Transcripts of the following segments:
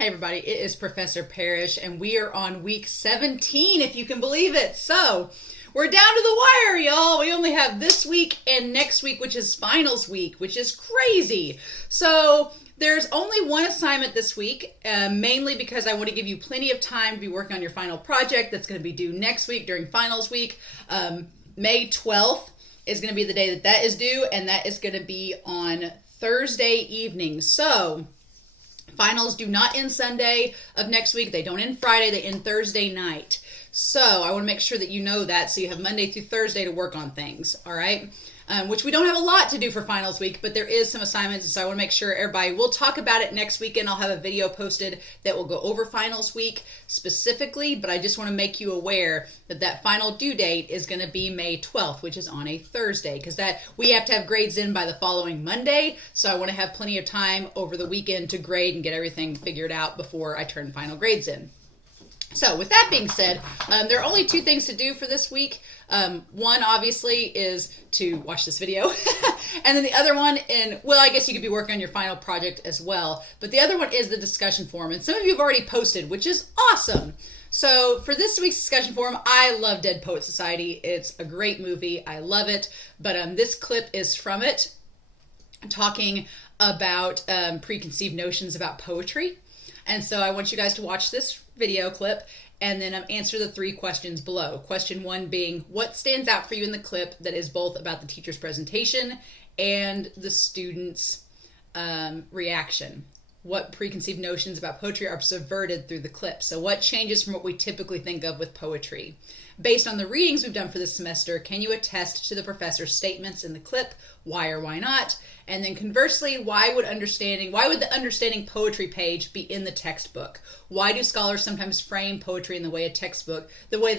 Hey everybody, it is Professor Parish, and we are on week 17, if you can believe it. So, we're down to the wire, y'all. We only have this week and next week, which is finals week, which is crazy. So, there's only one assignment this week, mainly because I want to give you plenty of time to be working on your final project that's going to be due next week during finals week. May 12th is going to be the day that is due, and that is going to be on Thursday evening. So, finals do not end Sunday of next week. They don't end Friday. They end Thursday night. So I want to make sure that you know that, so you have Monday through Thursday to work on things, all right? Which we don't have a lot to do for finals week, but there is some assignments, so I want to make sure everybody, we'll talk about it next weekend. I'll have a video posted that will go over finals week specifically, but I just want to make you aware that that final due date is going to be May 12th, which is on a Thursday, because that we have to have grades in by the following Monday, so I want to have plenty of time over the weekend to grade and get everything figured out before I turn final grades in. So with that being said, there are only two things to do for this week. One, obviously, is to watch this video. And then the other one, well, I guess you could be working on your final project as well. But the other one is the discussion forum. And some of you have already posted, which is awesome. So for this week's discussion forum, I love Dead Poet Society. It's a great movie. I love it. But this clip is from it, talking about preconceived notions about poetry. And so I want you guys to watch this video clip and then answer the three questions below. Question one being, what stands out for you in the clip that is both about the teacher's presentation and the student's reaction? What preconceived notions about poetry are subverted through the clip? So what changes from what we typically think of with poetry? Based on the readings we've done for this semester, can you attest to the professor's statements in the clip? Why or why not? And then conversely, why would the understanding poetry page be in the textbook? Why do scholars sometimes frame poetry in the way that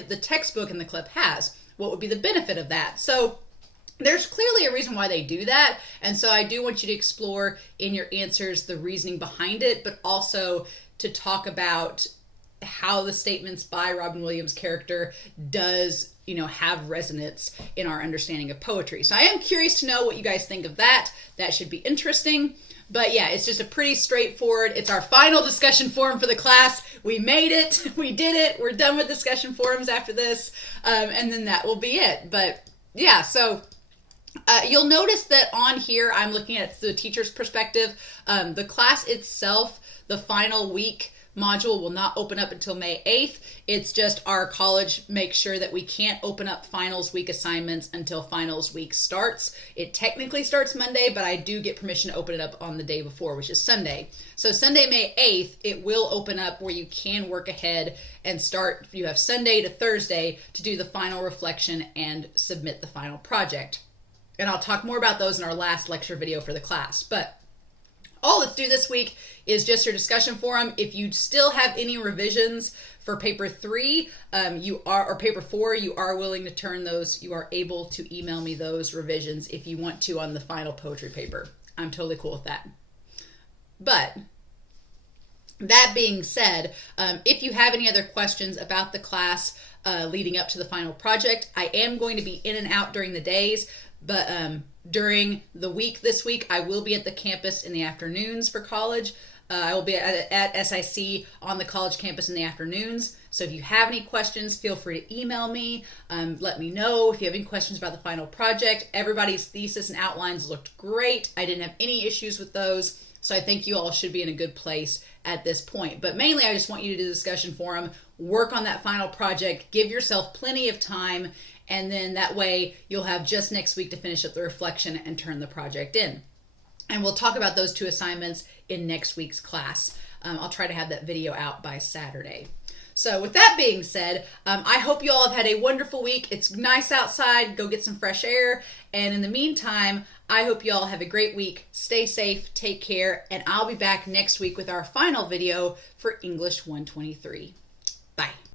the textbook in the clip has? What would be the benefit of that? So there's clearly a reason why they do that, and so I do want you to explore in your answers the reasoning behind it, but also to talk about how the statements by Robin Williams' character does, have resonance in our understanding of poetry. So I am curious to know what you guys think of that. That should be interesting. But yeah, it's just a pretty straightforward, it's our final discussion forum for the class. We made it. We did it. We're done with discussion forums after this. And then that will be it. But yeah, so you'll notice that on here, I'm looking at the teacher's perspective. The class itself, the final week module will not open up until May 8th. It's just our college makes sure that we can't open up finals week assignments until finals week starts. It technically starts Monday, but I do get permission to open it up on the day before, which is Sunday. So Sunday, May 8th, it will open up where you can work ahead and start. You have Sunday to Thursday to do the final reflection and submit the final project. And I'll talk more about those in our last lecture video for the class. But all that's due this week is just your discussion forum. If you still have any revisions for paper 3, or paper 4, you are willing to turn those. You are able to email me those revisions if you want to on the final poetry paper. I'm totally cool with that. But that being said, if you have any other questions about the class leading up to the final project, I am going to be in and out during the days. But during the week this week, I will be at the campus in the afternoons for college. I will be at SIC on the college campus in the afternoons. So if you have any questions, feel free to email me. Let me know if you have any questions about the final project. Everybody's thesis and outlines looked great. I didn't have any issues with those. So I think you all should be in a good place at this point. But mainly, I just want you to do the discussion forum, work on that final project, give yourself plenty of time, and then that way you'll have just next week to finish up the reflection and turn the project in. And we'll talk about those two assignments in next week's class. I'll try to have that video out by Saturday. So with that being said, I hope you all have had a wonderful week. It's nice outside. Go get some fresh air. And in the meantime, I hope you all have a great week. Stay safe, take care, and I'll be back next week with our final video for English 123. Bye.